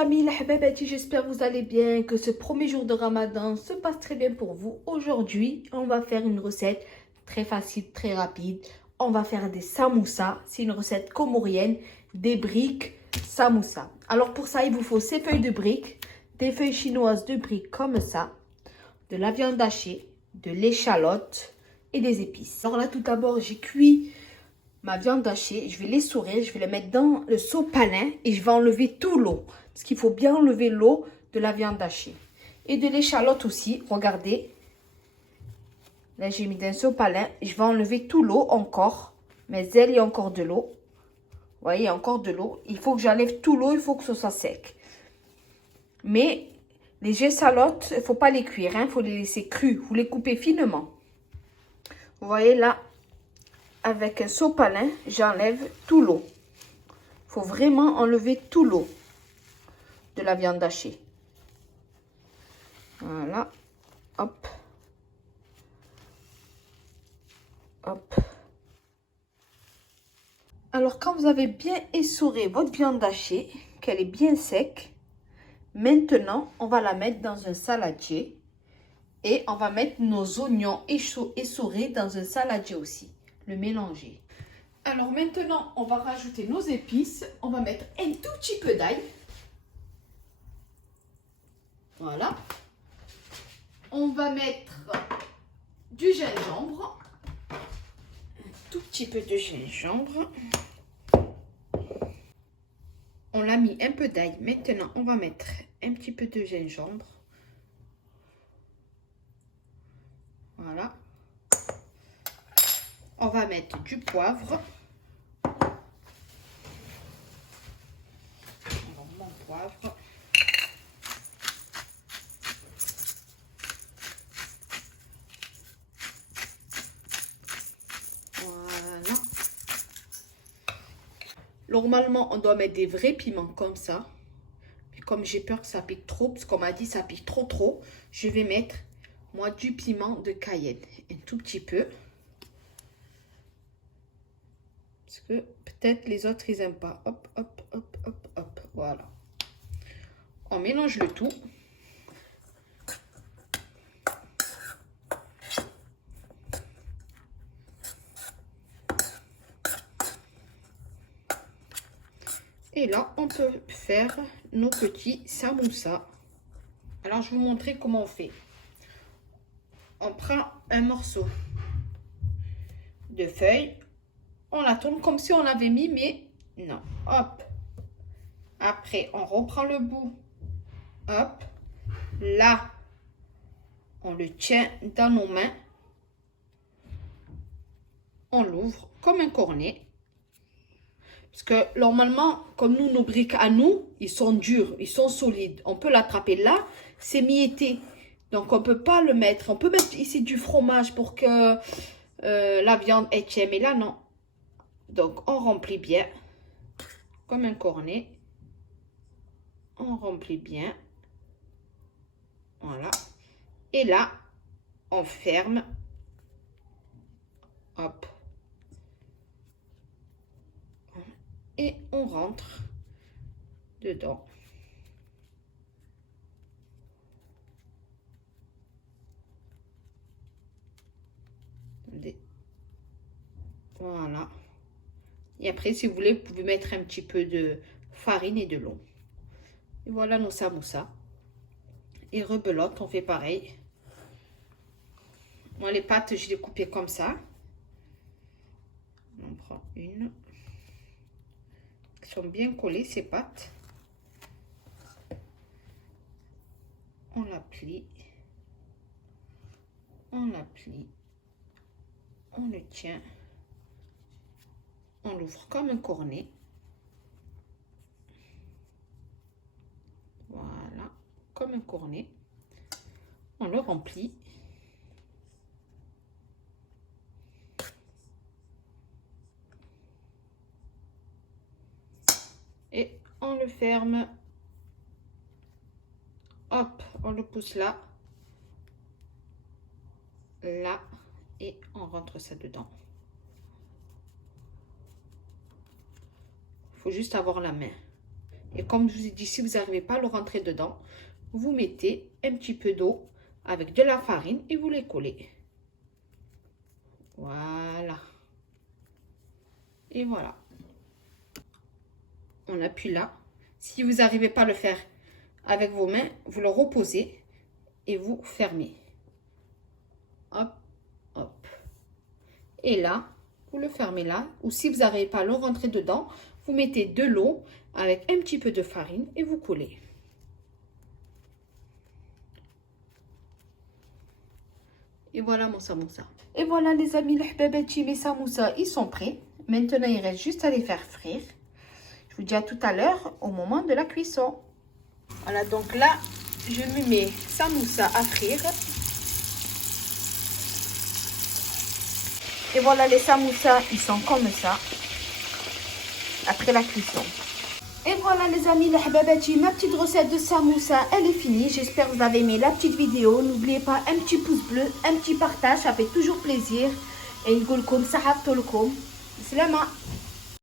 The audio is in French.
amis, la hababati, j'espère que vous allez bien, que ce premier jour de Ramadan se passe très bien pour vous. Aujourd'hui, on va faire une recette très facile, très rapide. On va faire des samoussas, c'est une recette comorienne, des briques samoussas. Alors pour ça, il vous faut ces feuilles de briques, des feuilles chinoises de briques comme ça, de la viande hachée, de l'échalote et des épices. Alors là, tout d'abord, j'ai cuit ma viande hachée, je vais l'essorer, je vais la mettre dans le seau panin et je vais enlever tout l'eau. Parce qu'il faut bien enlever l'eau de la viande hachée. Et de l'échalote aussi, regardez. Là, j'ai mis dans un seau panin, je vais enlever tout l'eau encore. Mais elle, il y a encore de l'eau. Vous voyez, il y a encore de l'eau. Il faut que j'enlève tout l'eau, il faut que ce soit sec. Mais les échalotes, il ne faut pas les cuire, il faut les laisser crues. Vous les coupez finement. Vous voyez là, avec un sopalin, j'enlève tout l'eau. Il faut vraiment enlever tout l'eau de la viande hachée. Voilà. Hop. Hop. Alors, quand vous avez bien essoré votre viande hachée, qu'elle est bien sec, maintenant, on va la mettre dans un saladier. Et on va mettre nos oignons essorés dans un saladier aussi. Le mélanger. Alors maintenant, on va rajouter nos épices. On va mettre un tout petit peu d'ail. Voilà. On va mettre du gingembre. Un tout petit peu de gingembre. On l'a mis un peu d'ail. Maintenant, on va mettre un petit peu de gingembre. Voilà. On va mettre du poivre. Alors, mon poivre. Voilà. Normalement, on doit mettre des vrais piments comme ça. Mais comme j'ai peur que ça pique trop, parce qu'on m'a dit que ça pique trop, je vais mettre, moi, du piment de Cayenne. Un tout petit peu. Parce que peut-être les autres, ils n'aiment pas. Hop, hop, hop, hop, hop. Voilà. On mélange le tout. Et là, on peut faire nos petits samoussas. Alors, je vais vous montrer comment on fait. On prend un morceau de feuille. On la tourne comme si on l'avait mis, mais non. Hop. Après, on reprend le bout. Hop. Là, on le tient dans nos mains. On l'ouvre comme un cornet. Parce que normalement, comme nous, nos briques à nous, ils sont durs, ils sont solides. On peut l'attraper là, c'est mietté. Donc, on ne peut pas le mettre. On peut mettre ici du fromage pour que la viande est tienne. Mais là, non. Donc, on remplit bien. Comme un cornet. On remplit bien. Voilà. Et là, on ferme. Hop. Et on rentre dedans. Voilà. Et après, si vous voulez, vous pouvez mettre un petit peu de farine et de l'eau. Et voilà nos samoussas. Et rebelote, on fait pareil. Moi, les pâtes, je les coupais comme ça. On prend une. Elles sont bien collées, ces pâtes. On la plie. On la plie. On le tient. On l'ouvre comme un cornet. Voilà, comme un cornet. On le remplit. Et on le ferme. Hop, on le pousse là. Là. Et on rentre ça dedans. Il faut juste avoir la main. Et comme je vous ai dit, si vous n'arrivez pas à le rentrer dedans, vous mettez un petit peu d'eau avec de la farine et vous les collez. Voilà. Et voilà. On appuie là. Si vous n'arrivez pas à le faire avec vos mains, vous le reposez et vous fermez. Hop, hop. Et là, vous le fermez là. Ou si vous n'arrivez pas à le rentrer dedans, vous mettez de l'eau avec un petit peu de farine et vous collez. Et voilà mon samoussa. Et voilà les amis, les hbabati, mes samoussa, ils sont prêts. Maintenant, il reste juste à les faire frire. Je vous dis à tout à l'heure au moment de la cuisson. Voilà, donc là, je mets mes samoussa à frire. Et voilà, les samoussa, ils sont comme ça, après la cuisson. Et voilà les amis, les hbabati, ma petite recette de samoussa, elle est finie. J'espère que vous avez aimé la petite vidéo. N'oubliez pas un petit pouce bleu, un petit partage, ça fait toujours plaisir. Et نقول لكم صحة لكم. Slama.